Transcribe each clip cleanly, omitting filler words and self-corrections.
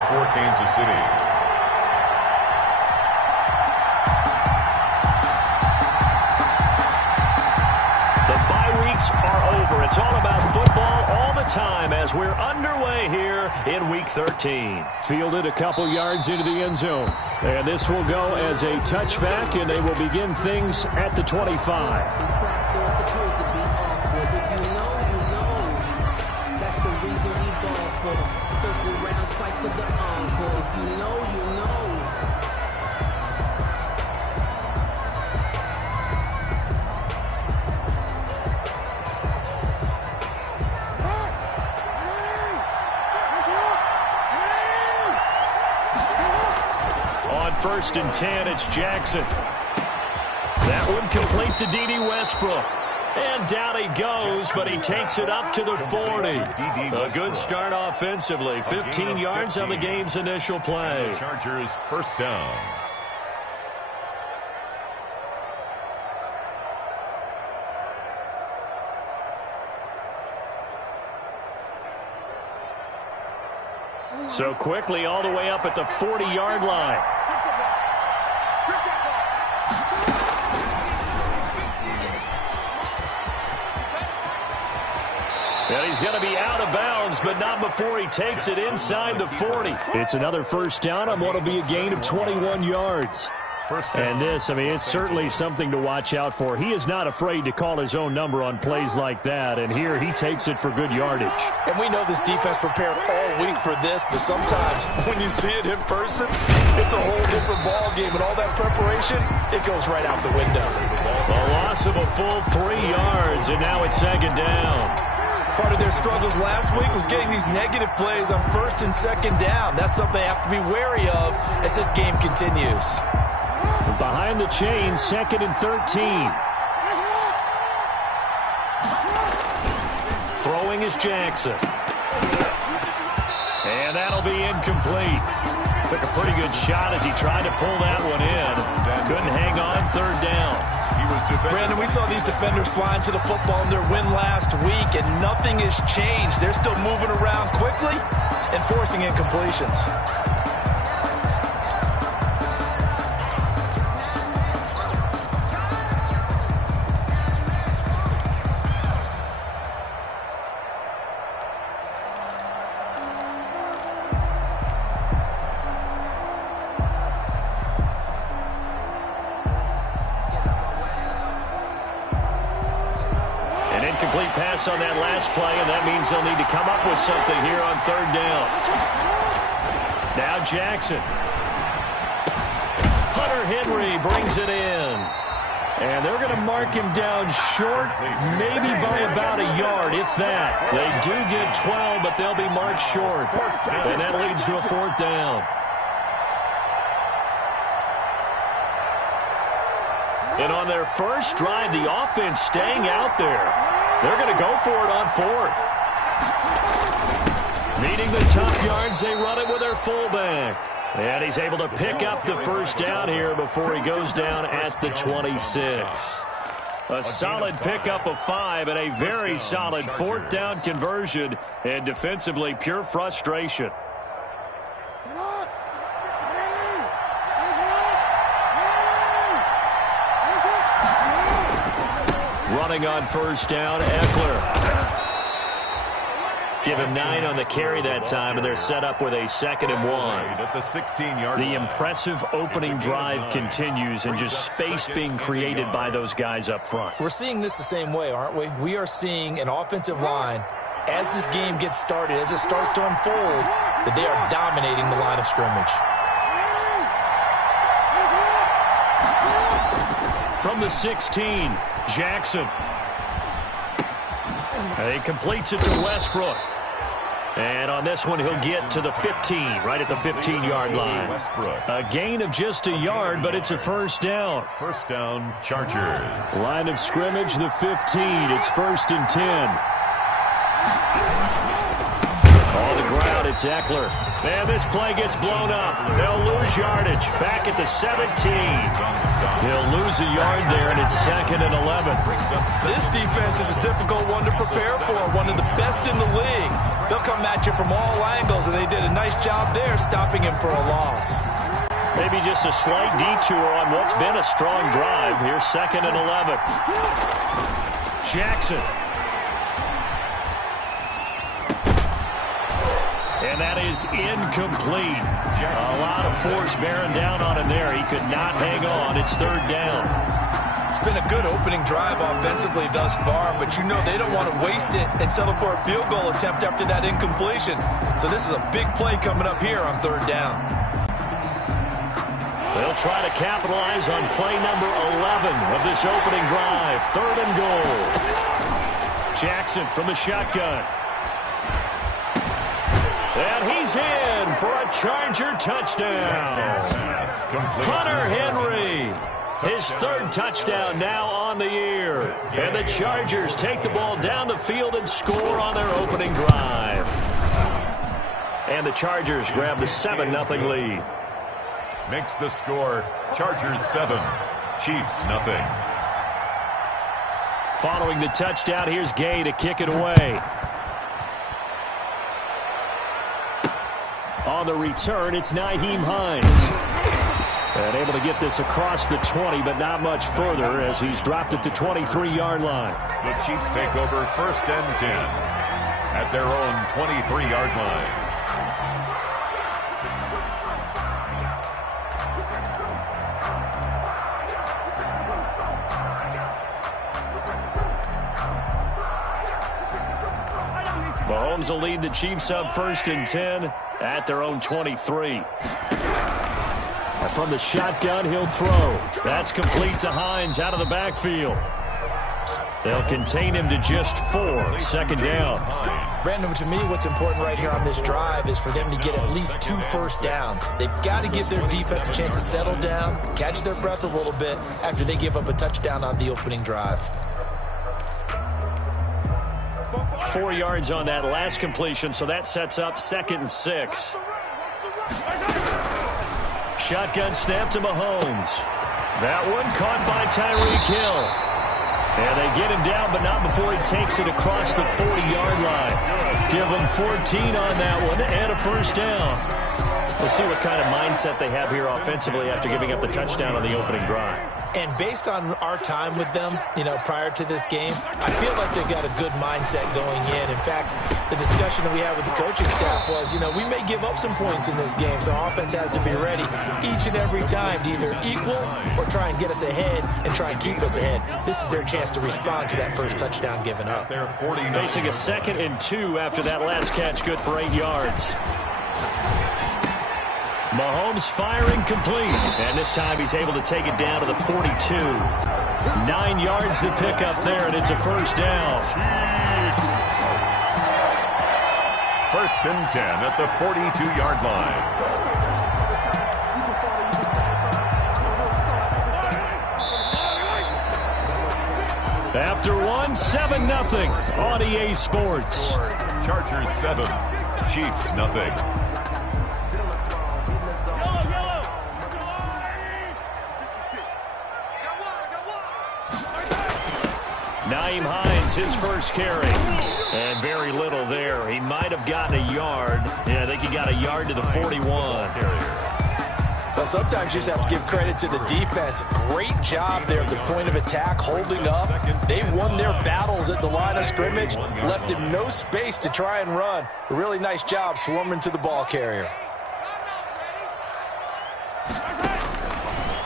for Kansas City. Are over. It's all about football all the time as we're underway here in Week 13. Fielded a couple yards into the end zone. And this will go as a touchback, and they will begin things at the 25. First and 10, it's Jackson. That one complete to D.D. Westbrook. And down he goes, but he takes it up to the 40. A good start offensively. 15 yards on the game's initial play. Chargers first down. So quickly all the way up at the 40-yard line. And he's going to be out of bounds, but not before he takes it inside the 40. It's another first down on what will be a gain of 21 yards. And this, I mean, it's certainly something to watch out for. He is not afraid to call his own number on plays like that, and here he takes it for good yardage. And we know this defense prepared all week for this, but sometimes when you see it in person, it's a whole different ball game, and all that preparation, it goes right out the window. A loss of a full 3 yards, and now it's second down. Part of their struggles last week was getting these negative plays on first and second down. That's something they have to be wary of as this game continues. Behind the chains, second and 13. Throwing is Jackson. And that'll be incomplete. Took a pretty good shot as he tried to pull that one in. Couldn't hang on, third down. Brandon, we saw these defenders flying to the football in their win last week, and nothing has changed. They're still moving around quickly and forcing incompletions. Incomplete pass on that last play, and that means they'll need to come up with something here on third down. Now Jackson. Hunter Henry brings it in. And they're going to mark him down short, maybe by about a yard, if that. They do get 12, but they'll be marked short. And that leads to a fourth down. And on their first drive, the offense staying out there. They're going to go for it on fourth. Meeting the tough yards, they run it with their fullback. And he's able to pick up the first down here before he goes down at the 26. A solid pickup of 5 and a very solid fourth down conversion. And defensively, pure frustration. Running on first down, Eckler. Give him 9 on the carry that time, and they're set up with a 2nd and 1. At the 16-yard line. The impressive opening drive continues, and just space being created by those guys up front. We're seeing this the same way, aren't we? We are seeing an offensive line, as this game gets started, as it starts to unfold, that they are dominating the line of scrimmage. From the 16, Jackson. And he completes it to Westbrook. And on this one, he'll get to the 15, right at the 15-yard line. A gain of just a yard, but it's a first down. First down, Chargers. Line of scrimmage, the 15. It's 1st and 10. On the ground, it's Eckler. And this play gets blown up. They'll lose yardage. Back at the 17. He'll lose a yard there, and it's 2nd and 11. This defense is a difficult one to prepare for, one of the best in the league. they'll come at you from all angles, and they did a nice job there stopping him for a loss. Maybe just a slight detour on what's been a strong drive. Here's 2nd and 11. Jackson. And that is incomplete. A lot of force bearing down on him there. He could not hang on. It's 3rd down. It's been a good opening drive offensively thus far, but you know they don't want to waste it and settle for a field goal attempt after that incompletion. So this is a big play coming up here on 3rd down. They'll try to capitalize on play number 11 of this opening drive. 3rd and goal. Jackson from the shotgun. And he's in for a Charger touchdown. Hunter Henry. His 3rd touchdown now on the year. And the Chargers take the ball down the field and score on their opening drive. And the Chargers grab the 7-0 lead. Makes the score Chargers 7, Chiefs nothing. Following the touchdown, here's Gay to kick it away. On the return, it's Nyheim Hines. And able to get this across the 20, but not much further as he's dropped it to 23-yard line. The Chiefs take over 1st and 10 at their own 23-yard line. Mahomes will lead the Chiefs up 1st and 10 at their own 23. And from the shotgun, he'll throw. That's complete to Hines out of the backfield. They'll contain him to just 4. 2nd down. Brandon, to me, what's important right here on this drive is for them to get at least 2 first downs. They've got to give their defense a chance to settle down, catch their breath a little bit after they give up a touchdown on the opening drive. 4 yards on that last completion, so that sets up 2nd and 6. Shotgun snap to Mahomes. That one caught by Tyreek Hill. And they get him down, but not before he takes it across the 40-yard line. Give him 14 on that one and a 1st down. We'll see what kind of mindset they have here offensively after giving up the touchdown on the opening drive. And based on our time with them, prior to this game, I feel like they've got a good mindset going in. In fact, the discussion that we had with the coaching staff was, we may give up some points in this game, so offense has to be ready each and every time to either equal or try and get us ahead and try and keep us ahead. This is their chance to respond to that first touchdown given up. Facing a 2nd and 2 after that last catch, good for 8 yards. Mahomes firing complete, and this time he's able to take it down to the 42. 9 yards to pick up there, and it's a 1st down. 1st and 10 at the 42-yard line. After one, 7-0 on EA Sports. Chargers 7, Chiefs nothing. Nyheim Hines, his first carry. And very little there. He might have gotten a yard. Yeah, I think he got a yard to the 41. Well, sometimes you just have to give credit to the defense. Great job there at the point of attack, holding up. They won their battles at the line of scrimmage, left him no space to try and run. A really nice job swarming to the ball carrier.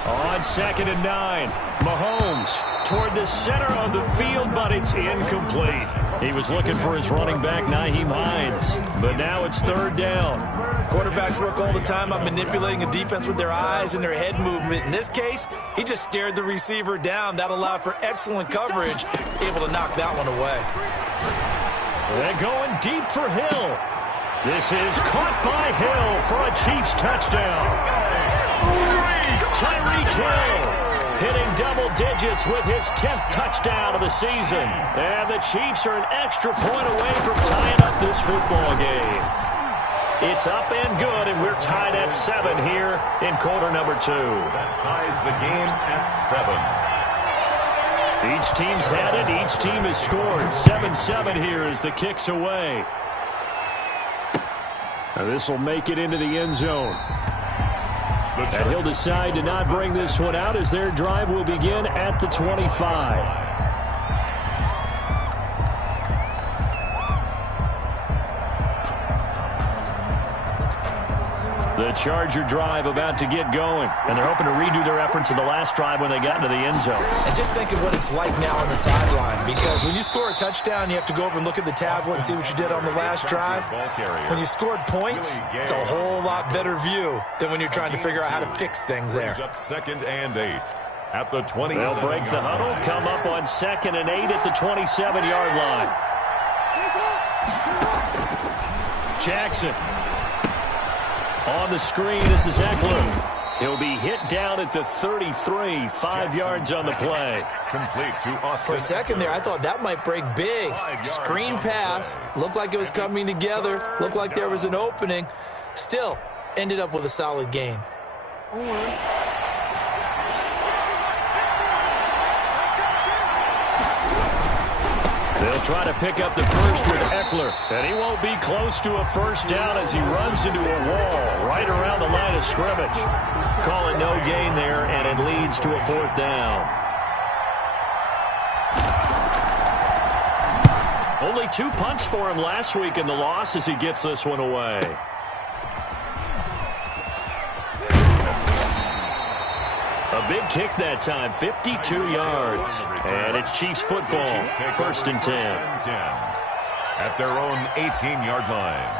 On 2nd and 9, Mahomes toward the center of the field, but it's incomplete. He was looking for his running back, Nyheim Hines, but now it's 3rd down. Quarterbacks work all the time on manipulating a defense with their eyes and their head movement. In this case, he just stared the receiver down. That allowed for excellent coverage, able to knock that one away. They're going deep for Hill. This is caught by Hill for a Chiefs touchdown. Tyreek Hill hitting double digits with his 10th touchdown of the season. And the Chiefs are an extra point away from tying up this football game. It's up and good, and we're tied at 7 here in quarter number 2. That ties the game at 7. Each team's had it. Each team has scored. 7-7 here as the kick's away. Now this will make it into the end zone. And he'll decide to not bring this one out as their drive will begin at the 25. The Charger drive about to get going, and they're hoping to redo their efforts in the last drive when they got into the end zone. And just think of what it's like now on the sideline, because when you score a touchdown, you have to go over and look at the tablet and see what you did on the last drive. When you scored points, it's a whole lot better view than when you're trying to figure out how to fix things there. Up 2nd and 8 at the 20. They'll break the huddle, come up on 2nd and 8 at the 27-yard line. Jackson. On the screen, this is Eckler. He'll be hit down at the 33, 5 yards on the play. Complete to Austin. For a second there, I thought that might break big. Screen pass. Looked like it was coming together. Looked like there was an opening. Still, ended up with a solid gain. They'll try to pick up the first with Eckler. And he won't be close to a first down as he runs into a wall right around the line of scrimmage. Call it no gain there, and it leads to a 4th down. Only 2 punts for him last week in the loss as he gets this one away. A big kick that time, 52 yards. And it's Chiefs football, 1st and 10. At their own 18-yard line.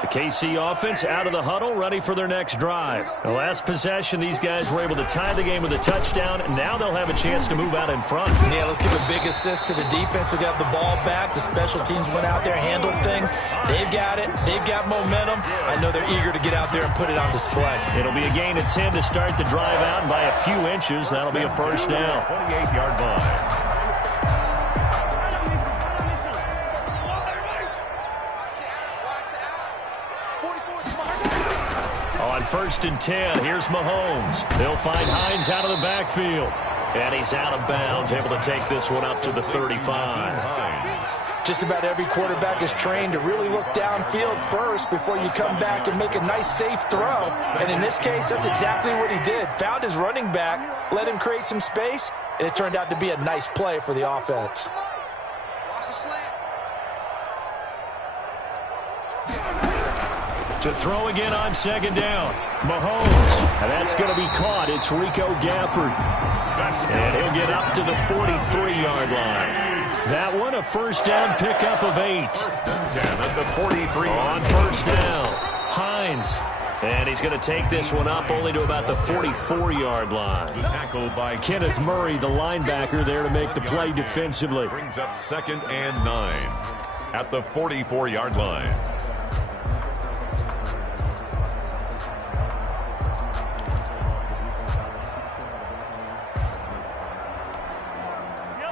The KC offense out of the huddle, ready for their next drive. The last possession, these guys were able to tie the game with a touchdown, and now they'll have a chance to move out in front. Yeah, let's give a big assist to the defense who got the ball back. The special teams went out there, handled things. They've got it. They've got momentum. I know they're eager to get out there and put it on display. It'll be a gain of 10 to start the drive out, and by a few inches, that'll be a first down. 28-yard line. On 1st and 10, here's Mahomes. They'll find Hines out of the backfield. And he's out of bounds, able to take this one up to the 35. Just about every quarterback is trained to really look downfield first before you come back and make a nice, safe throw. And in this case, that's exactly what he did. Found his running back, let him create some space, and it turned out to be a nice play for the offense. To throw again on 2nd down. Mahomes. And that's going to be caught. It's Rico Gafford. And he'll get up to the 43-yard line. That one, a first down pickup of 8. 1st and 10 at the 43. On 1st down, Hines. And he's going to take this one up only to about the 44-yard line. The tackle by Kenneth Murray, the linebacker, there to make the play defensively. Brings up 2nd and 9 at the 44-yard line.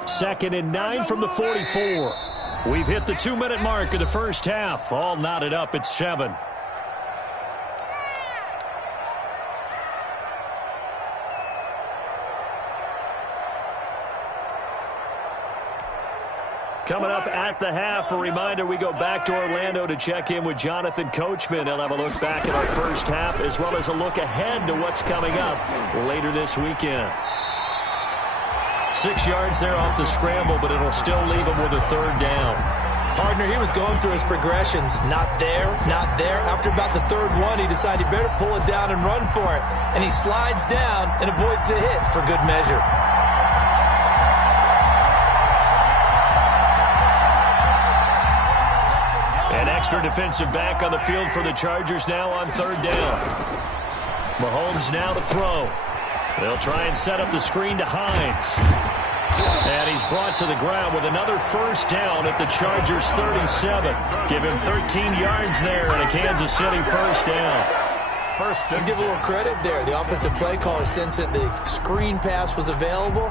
Second and 9 from the 44. We've hit the 2-minute mark of the first half. All knotted up at 7. Coming up at the half, a reminder, we go back to Orlando to check in with Jonathan Coachman. He'll have a look back at our first half as well as a look ahead to what's coming up later this weekend. 6 yards there off the scramble, but it'll still leave him with a 3rd down. Partner, he was going through his progressions. Not there, not there. After about the 3rd one, he decided he better pull it down and run for it. And he slides down and avoids the hit for good measure. An extra defensive back on the field for the Chargers now on 3rd down. Mahomes now to throw. They'll try and set up the screen to Hines. And he's brought to the ground with another first down at the Chargers' 37. Give him 13 yards there and a Kansas City first down. Let's give a little credit there. The offensive play caller sensed that the screen pass was available.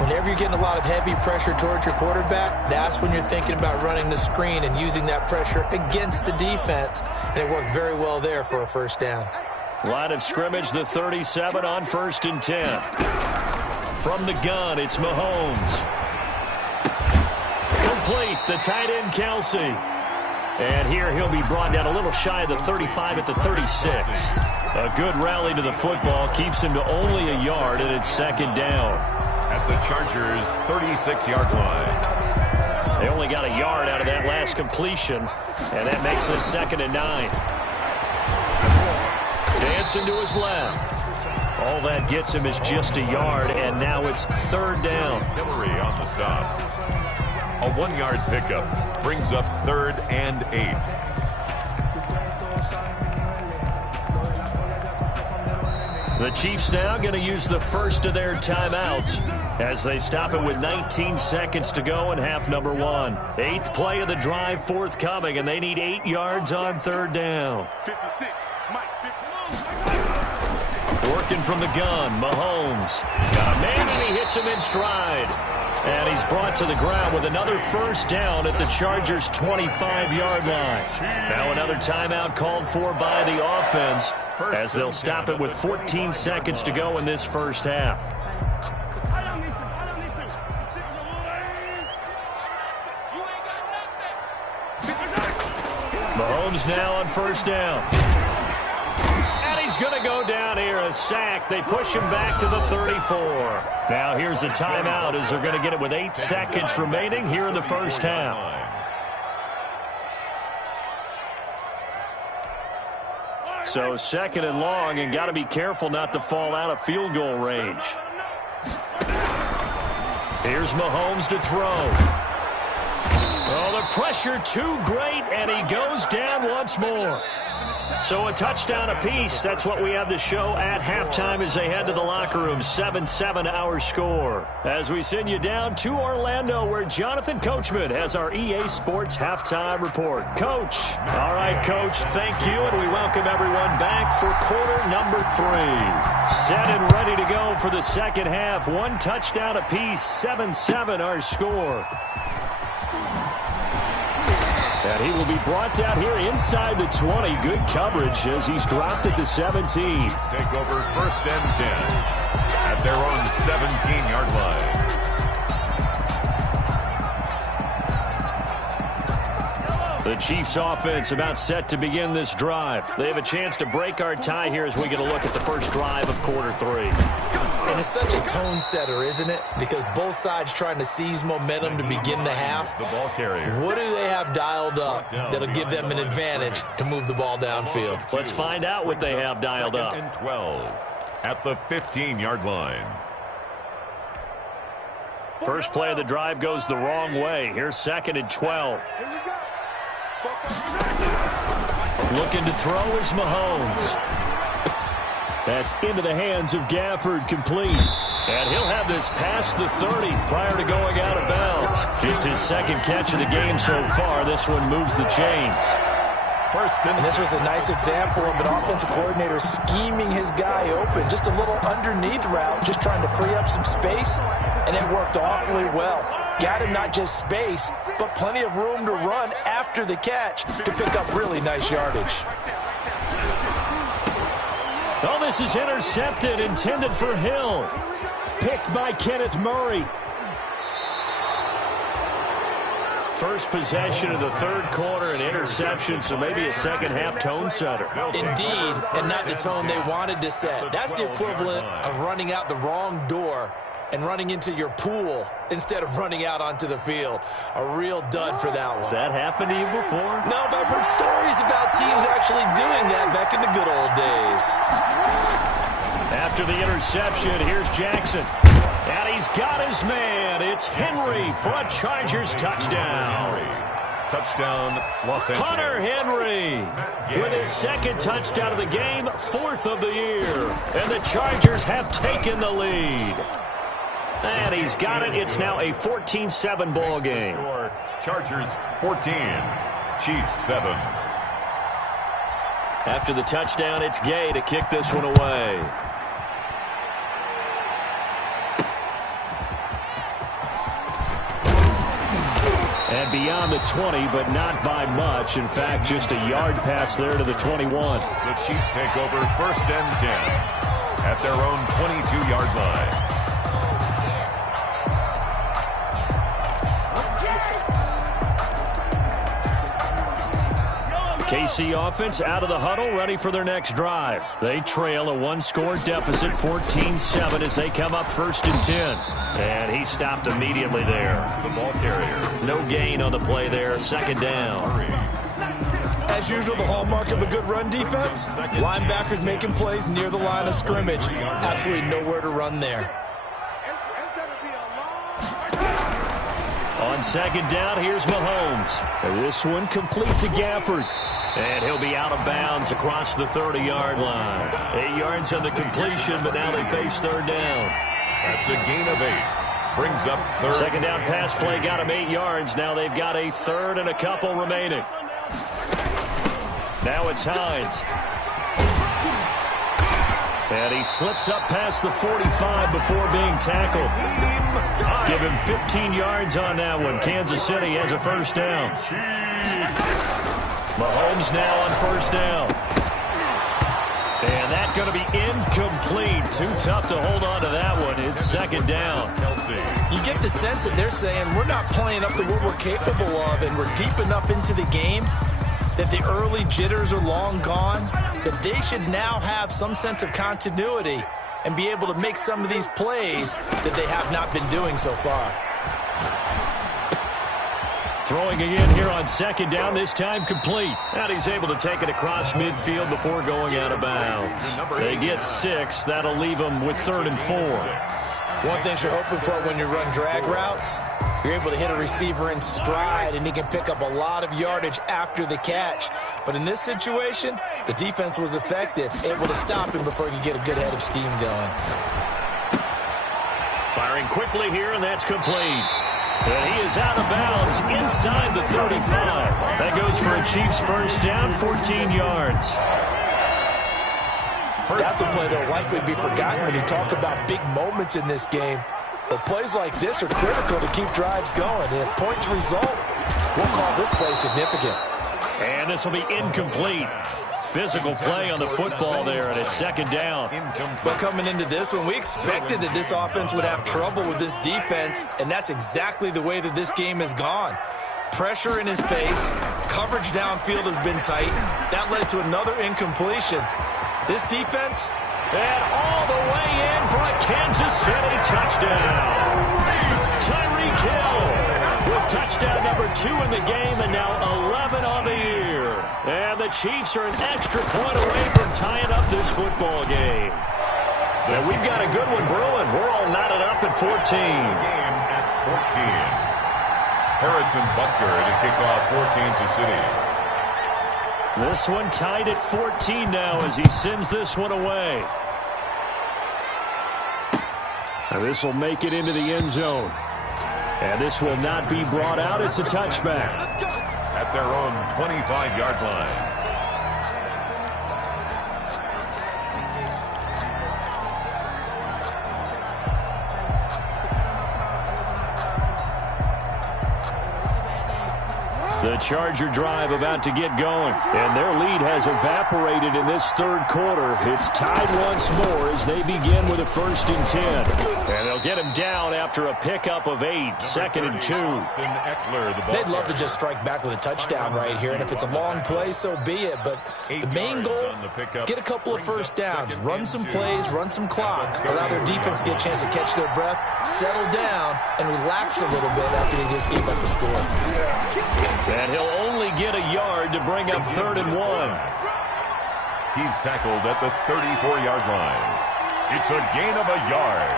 Whenever you're getting a lot of heavy pressure towards your quarterback, that's when you're thinking about running the screen and using that pressure against the defense. And it worked very well there for a first down. Line of scrimmage, the 37 on 1st and 10. From the gun, it's Mahomes. He'll complete. The tight end, Kelsey. And here he'll be brought down a little shy of the 35 at the 36. A good rally to the football keeps him to only a yard, and it's second down. At the Chargers' 36-yard line. They only got a yard out of that last completion, and that makes it 2nd and 9. Dancing to his left. All that gets him is just a yard, and now it's 3rd down. Tillery on the stop. A 1-yard pickup brings up 3rd and 8. The Chiefs now going to use the first of their timeouts as they stop it with 19 seconds to go in half number 1. 8th play of the drive forthcoming, and they need 8 yards on 3rd down. 56, Mike, 50. Working from the gun, Mahomes. Got a man, and he hits him in stride. And he's brought to the ground with another 1st down at the Chargers' 25-yard line. Now another timeout called for by the offense as they'll stop it with 14 seconds to go in this first half. Mahomes now on 1st down. And he's going to go down here, a sack. They push him back to the 34. Now here's a timeout as they're going to get it with 8 seconds remaining here in the first half. So 2nd and long, and got to be careful not to fall out of field goal range. Here's Mahomes to throw. Oh, the pressure too great, and he goes down once more. So a touchdown apiece. That's what we have to show at halftime as they head to the locker room. 7-7 our score. As we send you down to Orlando, where Jonathan Coachman has our EA Sports halftime report. Coach. All right, Coach, thank you, and we welcome everyone back for quarter number 3. Set and ready to go for the second half. 1 touchdown apiece. 7-7 our score. And he will be brought down here inside the 20. Good coverage as he's dropped at the 17. Take over 1st and 10 at their own 17-yard line. The Chiefs offense about set to begin this drive. They have a chance to break our tie here as we get a look at the first drive of quarter 3. And it's such a tone setter, isn't it? Because both sides trying to seize momentum to begin the half. The ball carrier. What do they have dialed up that'll give them an advantage to move the ball downfield? Let's find out what they have dialed up. 2nd and 12 at the 15-yard line. First play of the drive goes the wrong way. Here's 2nd and 12. Looking to throw is Mahomes. That's into the hands of Gafford, complete. And he'll have this past the 30 prior to going out of bounds. Just his 2nd catch of the game so far. This one moves the chains. And this was a nice example of an offensive coordinator scheming his guy open. Just a little underneath route, just trying to free up some space, and it worked awfully well. Got him not just space, but plenty of room to run after the catch to pick up really nice yardage. Oh, this is intercepted, intended for Hill. Picked by Kenneth Murray. First possession of the 3rd quarter, an interception, so maybe a second half tone setter. Indeed, and not the tone they wanted to set. That's the equivalent of running out the wrong door and running into your pool instead of running out onto the field. A real dud for that one. Has that happened to you before? No, but I've heard stories about teams actually doing that back in the good old days. After the interception, here's Jackson. And he's got his man. It's Henry for a Chargers touchdown. Touchdown, Los Angeles. Hunter Henry with his 2nd touchdown of the game, 4th of the year. And the Chargers have taken the lead. And he's got it. It's now a 14-7 ball game. Chargers 14, Chiefs 7. After the touchdown, it's Gay to kick this one away. And beyond the 20, but not by much. In fact, just a yard pass there to the 21. The Chiefs take over 1st and 10 at their own 22-yard line. KC offense out of the huddle, ready for their next drive. They trail a one-score deficit, 14-7, as they come up 1st and 10. And he stopped immediately there. The ball carrier. No gain on the play there, 2nd down. As usual, the hallmark of a good run defense, linebackers making plays near the line of scrimmage. Absolutely nowhere to run there. On 2nd down, here's Mahomes. And this one complete to Gafford. And he'll be out of bounds across the 30-yard line. 8 yards on the completion, but now they face 3rd down. That's a gain of 8. Brings up 3rd. 2nd down pass play got him 8 yards. Now they've got a 3rd and a couple remaining. Now it's Hines. And he slips up past the 45 before being tackled. Give him 15 yards on that one. Kansas City has a 1st down. Mahomes now on 1st down. And that's going to be incomplete. Too tough to hold on to that one. It's 2nd down. You get the sense that they're saying we're not playing up to what we're capable of, and we're deep enough into the game that the early jitters are long gone, that they should now have some sense of continuity and be able to make some of these plays that they have not been doing so far. Throwing again here on 2nd down, this time complete. And he's able to take it across midfield before going out of bounds. They get 6. That'll leave them with 3rd and 4. One thing you're hoping for when you run drag routes, you're able to hit a receiver in stride, and he can pick up a lot of yardage after the catch. But in this situation, the defense was effective, able to stop him before he could get a good head of steam going. Firing quickly here, and that's complete. And he is out of bounds inside the 35. That goes for a Chiefs 1st down, 14 yards. That's a play that will likely be forgotten when you talk about big moments in this game. But plays like this are critical to keep drives going. And if points result, we'll call this play significant. And this will be incomplete. Physical play on the football there, and it's 2nd down. But coming into this one, we expected that this offense would have trouble with this defense, and that's exactly the way that this game has gone. Pressure in his face, coverage downfield has been tight. That led to another incompletion. This defense, and all the way in for a Kansas City touchdown. Tyreek Hill with touchdown number 2 in the game, and now 11 on the year. And the Chiefs are an extra point away from tying up this football game. And we've got a good one brewing. We're all knotted up at 14. Game at 14. Harrison Butker to kick off for Kansas City. This one tied at 14 now as he sends this one away. And this will make it into the end zone. And this will not be brought out. It's a touchback. At their own 25-yard line. The Charger drive about to get going, and their lead has evaporated in this 3rd quarter. It's tied once more as they begin with a 1st and 10. And they'll get him down after a pickup of 8, 2nd and 2. They'd love to just strike back with a touchdown right here, and if it's a long play, so be it. But the main goal, get a couple of 1st downs, run some plays, run some clock, allow their defense to get a chance to catch their breath, settle down, and relax a little bit after they just gave up the score. And he'll only get a yard to bring up 3rd and 1. He's tackled at the 34-yard line. It's a gain of a yard,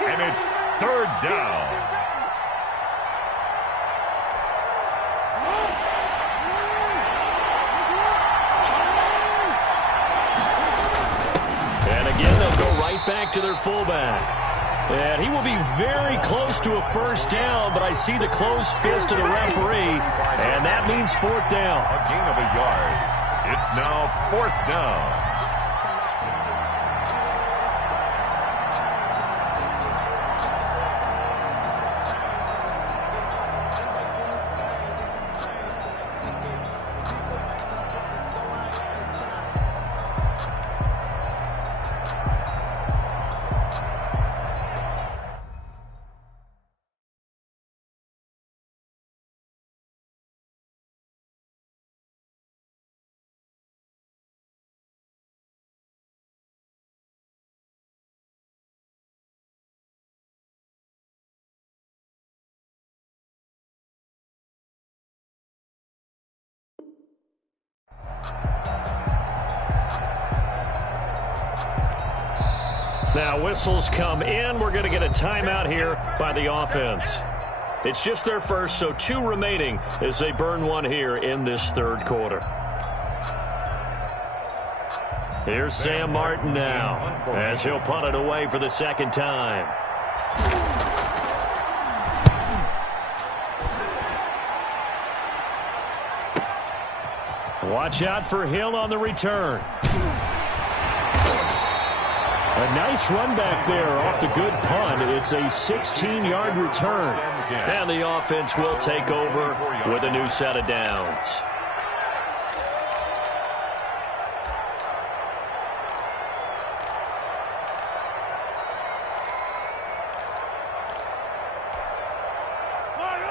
and it's 3rd down. And again, they'll go right back to their fullback. And he will be very close to a 1st down, but I see the closed fist of the referee, and that means 4th down. A gain of a yard. It's now 4th down. Now whistles come in. We're going to get a timeout here by the offense. It's just their first, so 2 remaining as they burn one here in this third quarter. Here's Sam Martin now as he'll punt it away for the second time. Watch out for Hill on the return. A nice run back there off the good punt. It's a 16-yard return. And the offense will take over with a new set of downs.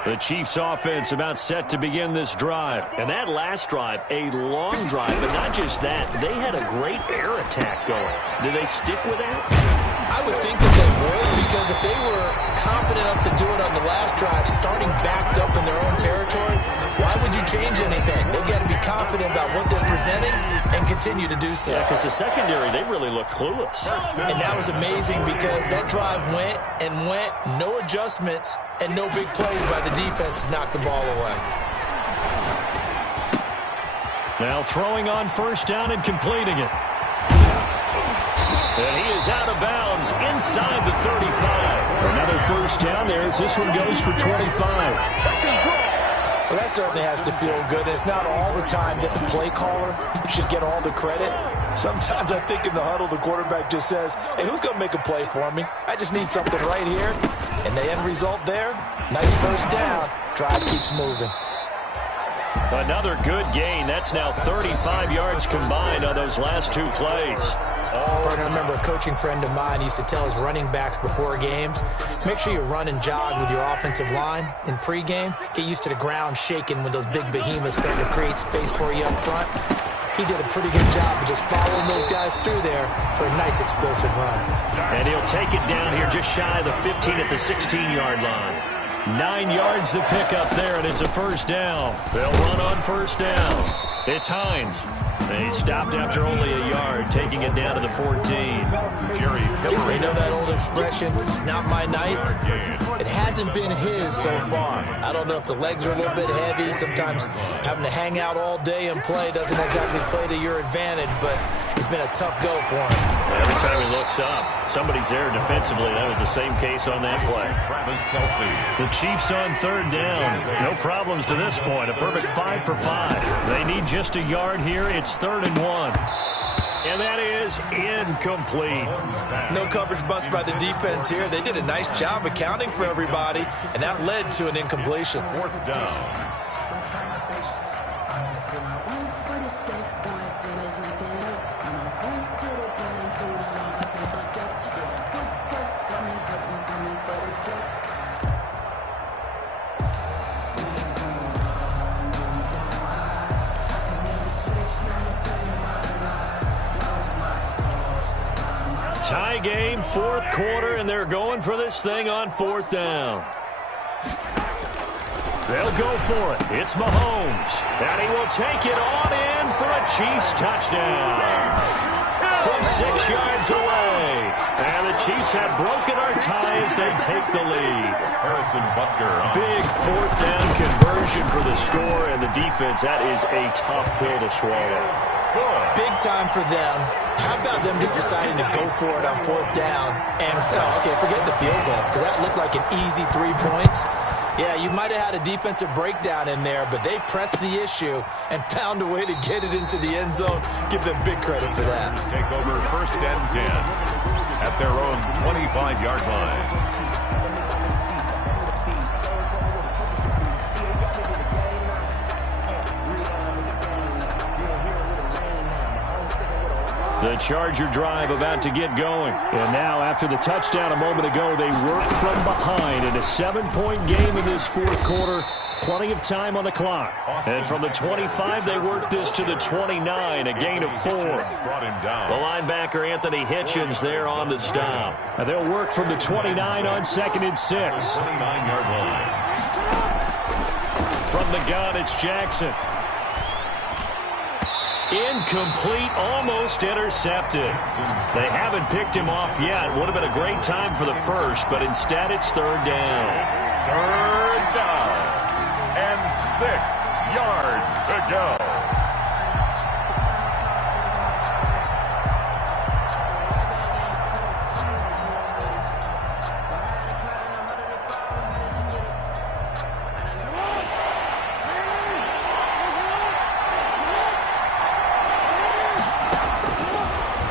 The Chiefs offense about set to begin this drive. And that last drive, a long drive, but not just that. They had a great air attack going. Do they stick with that? I would think that they would, because if they were confident enough to do it on the last drive, starting backed up in their own territory, why would you change anything? They've got to be confident about what they're presenting and continue to do so. Yeah, because the secondary, they really look clueless. And that was amazing because that drive went and went, no adjustments, and no big plays by the defense to knock the ball away. Now throwing on first down and completing it. And he is out of bounds inside the 35. Another first down there as this one goes for 25. Well, that certainly has to feel good. It's not all the time that the play caller should get all the credit. Sometimes I think in the huddle, the quarterback just says, hey, who's going to make a play for me? I just need something right here. And the end result there, nice first down. Drive keeps moving. Another good gain. That's now 35 yards combined on those last 2 plays. I remember a coaching friend of mine used to tell his running backs before games, make sure you run and jog with your offensive line in pregame. Get used to the ground shaking when those big behemoths start to create space for you up front. He did a pretty good job of just following those guys through there for a nice explosive run. And he'll take it down here just shy of the 15 at the 16-yard line. 9 yards to pick up there, and it's a first down. They'll run on first down. It's Hines. He stopped after only a yard, taking it down to the 14. You know that old expression, it's not my night? It hasn't been his so far. I don't know if the legs are a little bit heavy. Sometimes having to hang out all day and play doesn't exactly play to your advantage, but it's been a tough go for him. Every time he looks up, somebody's there defensively. That was the same case on that play. The Chiefs on third down. No problems to this point. A perfect 5 for 5. They need just a yard here. It's 3rd and 1. And that is incomplete. No coverage bust by the defense here. They did a nice job accounting for everybody, and that led to an incompletion. 4th down. Tie game, 4th quarter, and they're going for this thing on 4th down. They'll go for it. It's Mahomes, and he will take it on in for a Chiefs touchdown from 6 yards away. And the Chiefs have broken our tie as they take the lead. Harrison Butker. Big 4th down conversion for the score, and the defense, that is a tough pill to swallow. Big time for them. How about them just deciding to go for it on 4th down? And, okay, forget the field goal, because that looked like an easy 3 points. Yeah, you might have had a defensive breakdown in there, but they pressed the issue and found a way to get it into the end zone. Give them big credit for that. Take over 1st and 10 at their own 25-yard line. The Charger drive about to get going. And now, after the touchdown a moment ago, they work from behind in a 7-point game in this 4th quarter. Plenty of time on the clock. And from the 25, they work this to the 29, a gain of 4. The linebacker, Anthony Hitchens, there on the stop. And they'll work from the 29 on 2nd and 6. 29-yard line. From the gun, it's Jackson. Incomplete, almost intercepted. They haven't picked him off yet. Would have been a great time for the first, but instead it's third down. Third down and 6 yards to go.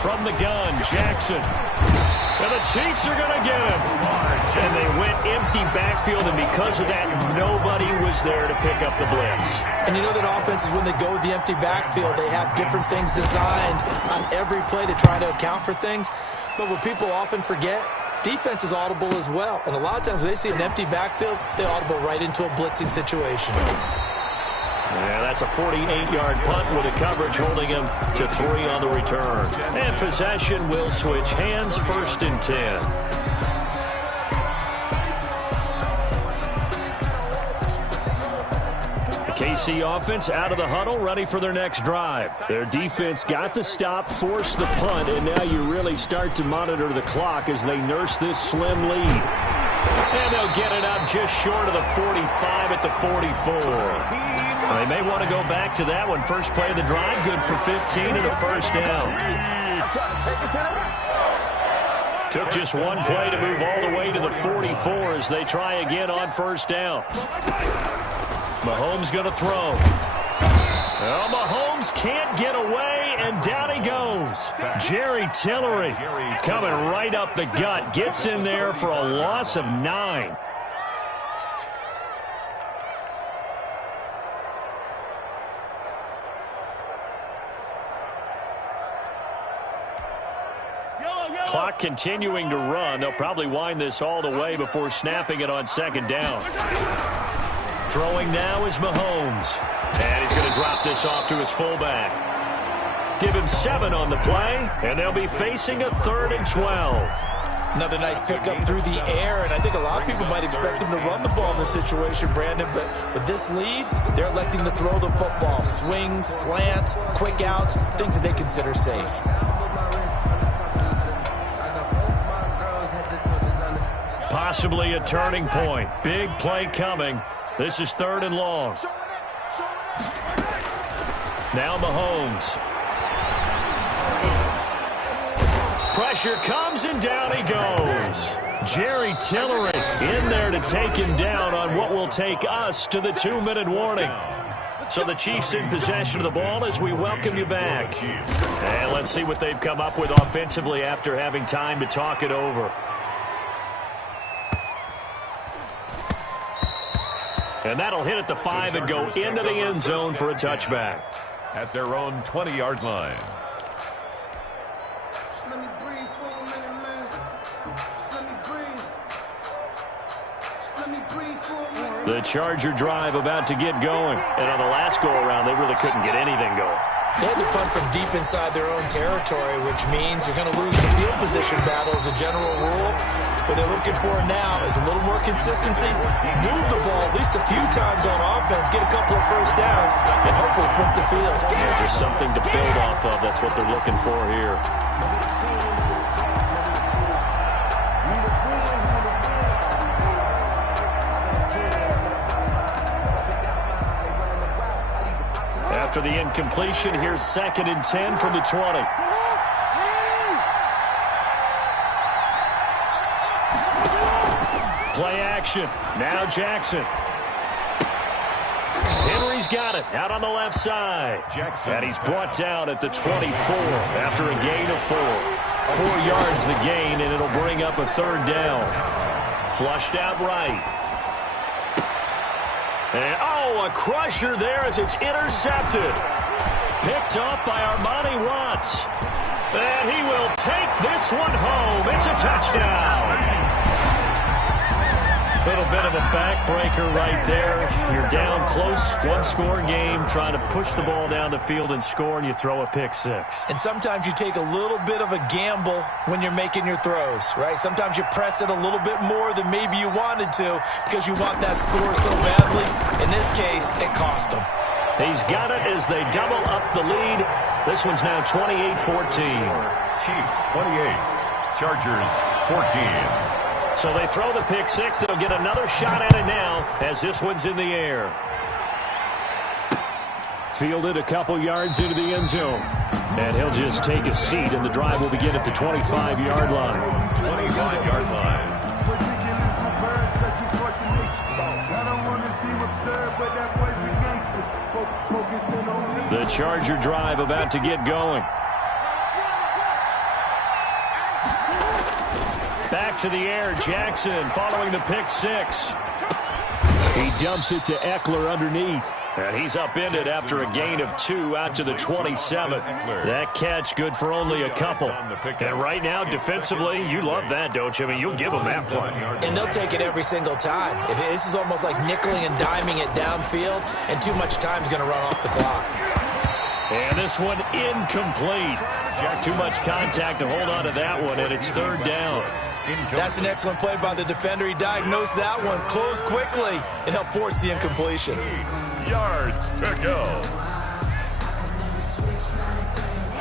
From the gun, Jackson. And the Chiefs are going to get him. And they went empty backfield, and because of that, nobody was there to pick up the blitz. And you know that offenses, when they go with the empty backfield, they have different things designed on every play to try to account for things. But what people often forget, defense is audible as well. And a lot of times when they see an empty backfield, they audible right into a blitzing situation. Yeah, that's a 48-yard punt with a coverage holding him to 3 on the return. And possession will switch hands, 1st and 10. The KC offense out of the huddle, ready for their next drive. Their defense got the stop, forced the punt, and now you really start to monitor the clock as they nurse this slim lead. And they'll get it up just short of the 45 at the 44. They may want to go back to that one. First play of the drive, good for 15 and a first down. Took just one play to move all the way to the 44 as they try again on first down. Mahomes going to throw. Well, Mahomes can't get away, and down he goes. Jerry Tillery coming right up the gut. Gets in there for a loss of 9. Clock continuing to run. They'll probably wind this all the way before snapping it on second down. Throwing now is Mahomes. And he's going to drop this off to his fullback. Give him 7 on the play, and they'll be facing a 3rd and 12. Another nice pickup through the air, and I think a lot of people might expect him to run the ball in this situation, Brandon, but with this lead, they're electing to throw the football. Swings, slants, quick outs, things that they consider safe. Possibly a turning point. Big play coming. This is 3rd and long. Now Mahomes. Pressure comes, and down he goes. Jerry Tillery in there to take him down on what will take us to the 2-minute warning. So the Chiefs in possession of the ball as we welcome you back. And let's see what they've come up with offensively after having time to talk it over. And that'll hit at the 5 and go into the end zone for a touchback. At their own 20-yard line. Let me breathe for a minute, man. Let me breathe. Let me breathe for a minute. The Charger drive about to get going. And on the last go-around, they really couldn't get anything going. They had to punt from deep inside their own territory, which means you're going to lose the field position battle as a general rule. What they're looking for now is a little more consistency, move the ball at least a few times on offense, get a couple of first downs, and hopefully flip the field. Yeah, just something to build off of. That's what they're looking for here. After the incompletion, here's 2nd and 10 from the 20. Play action. Now Jackson. Henry's got it out on the left side. And he's brought down at the 24 after a gain of 4. 4 yards the gain, and it'll bring up a 3rd down. Flushed out right. And, oh, a crusher there as it's intercepted. Picked off by Armani Watts. And he will take this one home. It's a touchdown. Little bit of a backbreaker right there. You're down close, one-score game, trying to push the ball down the field and score, and you throw a pick 6. And sometimes you take a little bit of a gamble when you're making your throws, right? Sometimes you press it a little bit more than maybe you wanted to because you want that score so badly. In this case, it cost them. He's got it as they double up the lead. This one's now 28-14. Chiefs 28, Chargers 14. So they throw the pick six. They'll get another shot at it now as this one's in the air. Fielded a couple yards into the end zone. And he'll just take a seat, and the drive will begin at the 25-yard line. 25-yard line. The Charger drive about to get going. Back to the air, Jackson following the pick six. He dumps it to Eckler underneath. And he's upended after a gain of 2 out to the 27. That catch good for only a couple. And right now, defensively, you love that, don't you? I mean, you'll give them that play. And they'll take it every single time. This is almost like nickeling and diming it downfield, and too much time's going to run off the clock. And this one incomplete. Too much contact to hold on to that one, and it's third down. That's an excellent play by the defender. He diagnosed that one, closed quickly, and helped force the incompletion. 8 yards to go.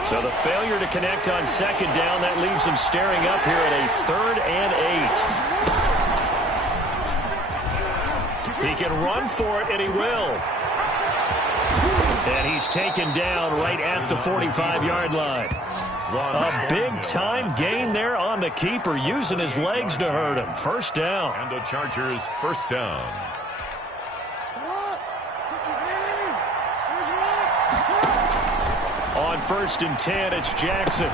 So the failure to connect on second down, that leaves him staring up here at a 3rd and 8. He can run for it, and he will. And he's taken down right at the 45-yard line. A big-time gain there on the keeper, using his legs to hurt him. First down. And the Chargers first down. On 1st and 10, it's Jackson.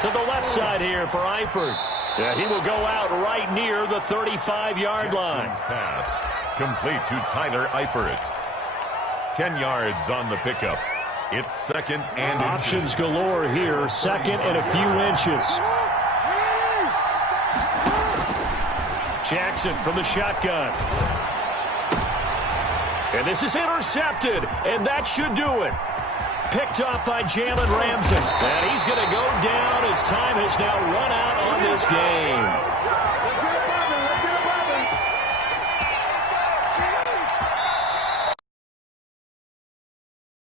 To the left side here for Eifert. Yeah, he will go out right near the 35-yard line. Pass complete to Tyler Eifert. 10 yards on the pickup. It's 2nd and options galore here. 2nd and a few inches. Jackson from the shotgun. And this is intercepted, and that should do it. Picked up by Jalen Ramsey. And he's going to go down as time has now run out on this game.